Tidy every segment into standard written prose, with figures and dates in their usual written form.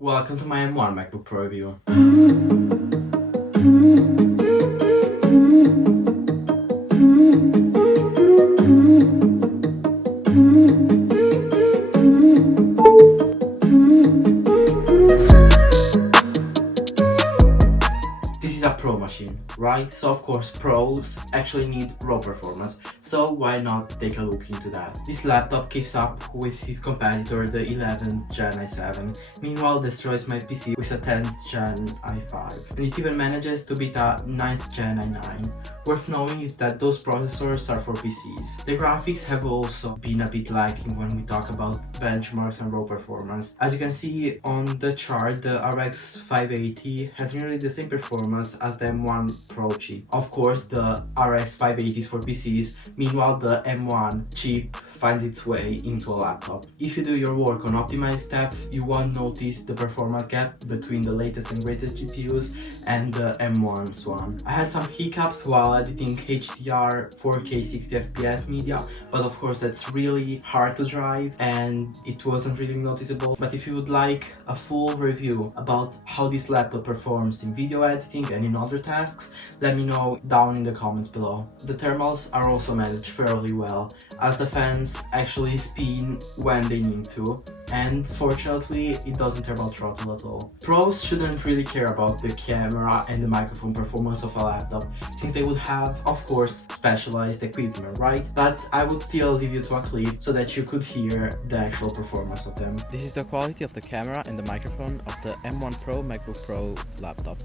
Welcome to my M1 MacBook Pro review. This is a Pro machine, right? So of course Pros actually need raw performance, so why not take a look into that? This laptop keeps up with his competitor, the 11th Gen i7, meanwhile destroys my PC with a 10th Gen i5, and it even manages to beat a 9th Gen i9. Worth knowing is that those processors are for PCs. The graphics have also been a bit lacking when we talk about benchmarks and raw performance. As you can see on the chart, the RX 580 has nearly the same performance as the M1 Pro chip. Of course, the RX 580 is for PCs, meanwhile the M1 chip finds its way into a laptop. If you do your work on optimized steps, you won't notice the performance gap between the latest and greatest GPUs and the M1's one. I had some hiccups while editing HDR 4K 60fps media, but of course that's really hard to drive and it wasn't really noticeable. But if you would like a full review about how this laptop performs in video editing and in other tasks, let me know down in the comments below. The thermals are also managed fairly well, as the fans actually spin when they need to, and fortunately it doesn't thermal throttle at all. Pros shouldn't really care about the camera and the microphone performance of a laptop, since they would have, of course, specialized equipment, right? But I would still leave you to a clip so that you could hear the actual performance of them. This is the quality of the camera and the microphone of the M1 Pro MacBook Pro laptop.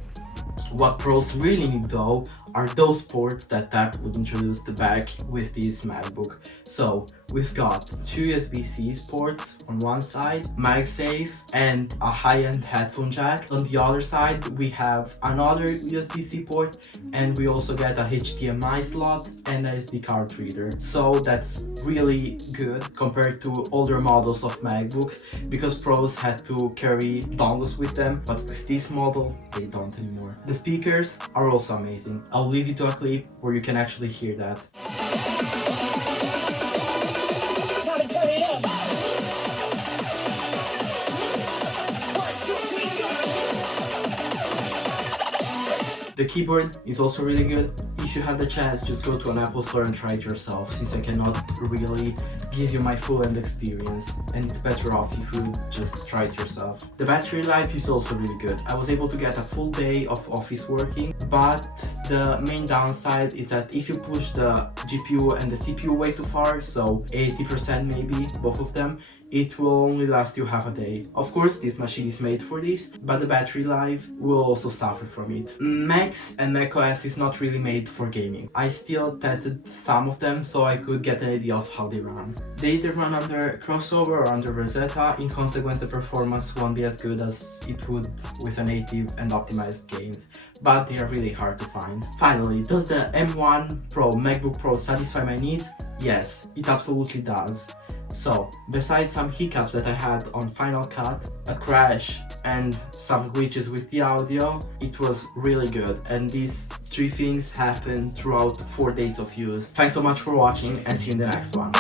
What pros really need though are those ports that would introduce back with this MacBook. So we've got two USB-C ports on one side, MagSafe, and a high-end headphone jack. On the other side we have another USB-C port, and we also get a HDMI slot and a SD card reader. So that's really good compared to older models of MacBooks, because pros had to carry dongles with them, but with this model they don't anymore. The speakers are also amazing. I'll leave you to a clip where you can actually hear that. The keyboard is also really good. If you have the chance, just go to an Apple store and try it yourself, since I cannot really give you my full-end experience, and it's better off if you just try it yourself. The battery life is also really good. I was able to get a full day of office working, but the main downside is that if you push the GPU and the CPU way too far, so 80% maybe, both of them, it will only last you half a day. Of course, this machine is made for this, but the battery life will also suffer from it. Macs and macOS is not really made for gaming. I still tested some of them so I could get an idea of how they run. They either run under Crossover or under Rosetta. In consequence, the performance won't be as good as it would with a native and optimized games, but they are really hard to find. Finally, does the M1 Pro MacBook Pro satisfy my needs? Yes, it absolutely does. So, besides some hiccups that I had on Final Cut, a crash, and some glitches with the audio, it was really good, and these three things happened throughout 4 days of use. Thanks so much for watching, and see you in the next one.